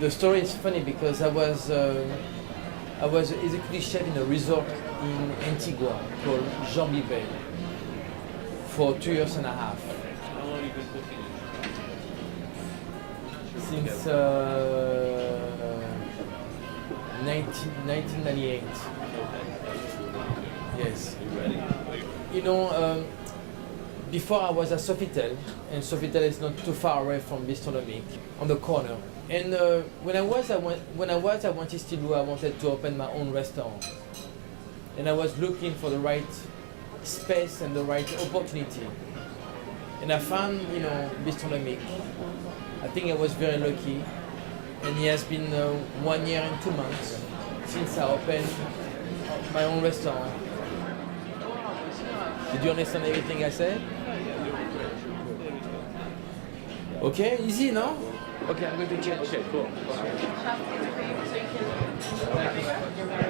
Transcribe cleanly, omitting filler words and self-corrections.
The story is funny because I was executive chef in a resort in Antigua called Jean Bivet for 2 years and a half. How long have you been cooking? Since 1998. Yes. You ready? You know, before I was at Sofitel, and Sofitel is not too far away from Bistronomic, on the corner. And when I was at Montistilou, I wanted to open my own restaurant. And I was looking for the right space and the right opportunity. And I found, you know, Bistronomic. I think I was very lucky. And it has been 1 year and 2 months since I opened my own restaurant. Did you understand everything I said? Okay, easy, no? Okay, I'm going to change. Okay, cool. So you can